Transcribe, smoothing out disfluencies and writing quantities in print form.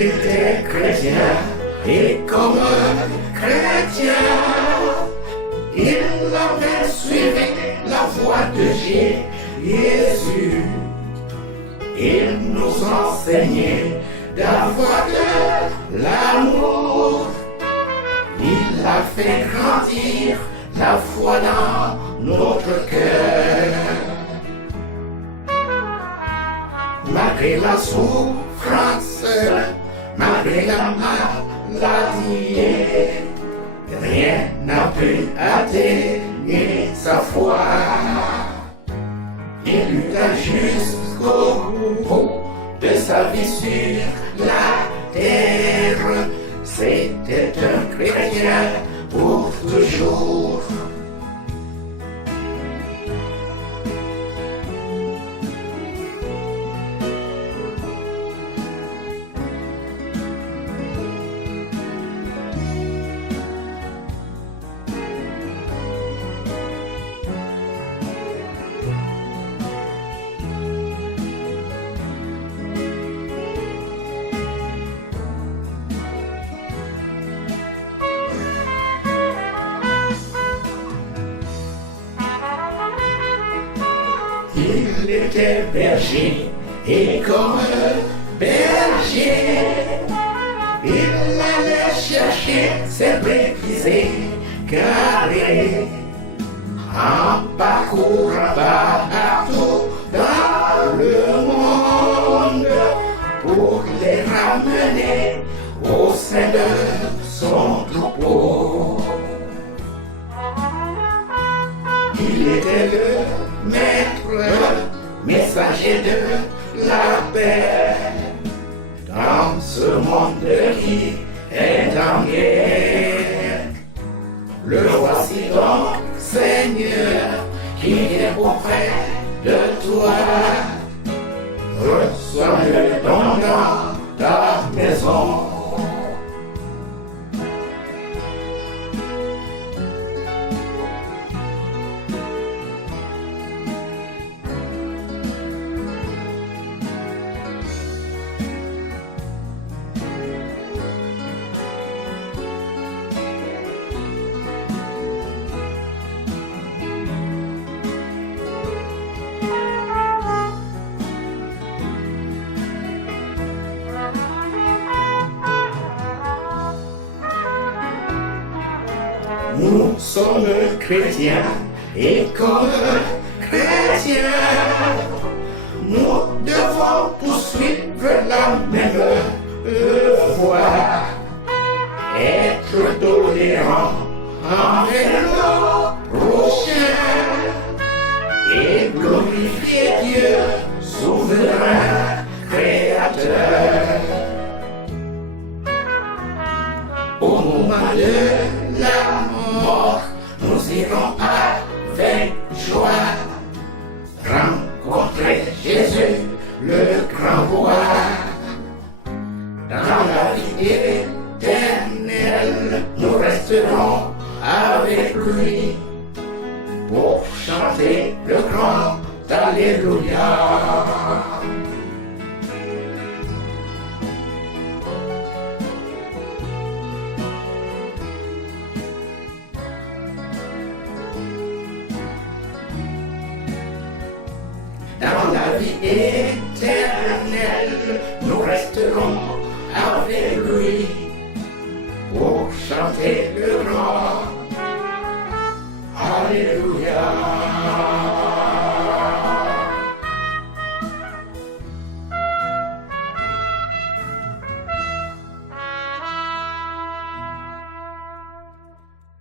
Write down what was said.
Il était chrétien et comme chrétien, il avait suivi la voie de Jésus. Il nous enseignait d'avoir de l'amour. Il a fait grandir la foi dans notre cœur. Malgré la souffrance, malgré la maladie, rien n'a pu atteindre sa foi. Il lutta jusqu'au bout de sa vie sur la terre. C'était un chrétien pour toujours. Il était berger et comme berger, il allait chercher ses brebis carrés en parcourant partout dans le monde pour les ramener au sein de son troupeau. Il était le maître, messager de la paix, dans ce monde qui est en guerre. Le voici donc, Seigneur, qui vient auprès de toi. Reçois-le donc dans ta maison. Nous sommes chrétiens et comme chrétiens, nous devons poursuivre la même voie, être tolérants envers nos prochains et glorifier Dieu, souverain créateur. Au moment de la mort, nous irons avec joie rencontrer Jésus, le grand roi. Dans la vie éternelle, nous resterons avec lui pour chanter le grand Alléluia. Dans la vie éternelle, nous resterons avec lui pour chanter le grand Alléluia.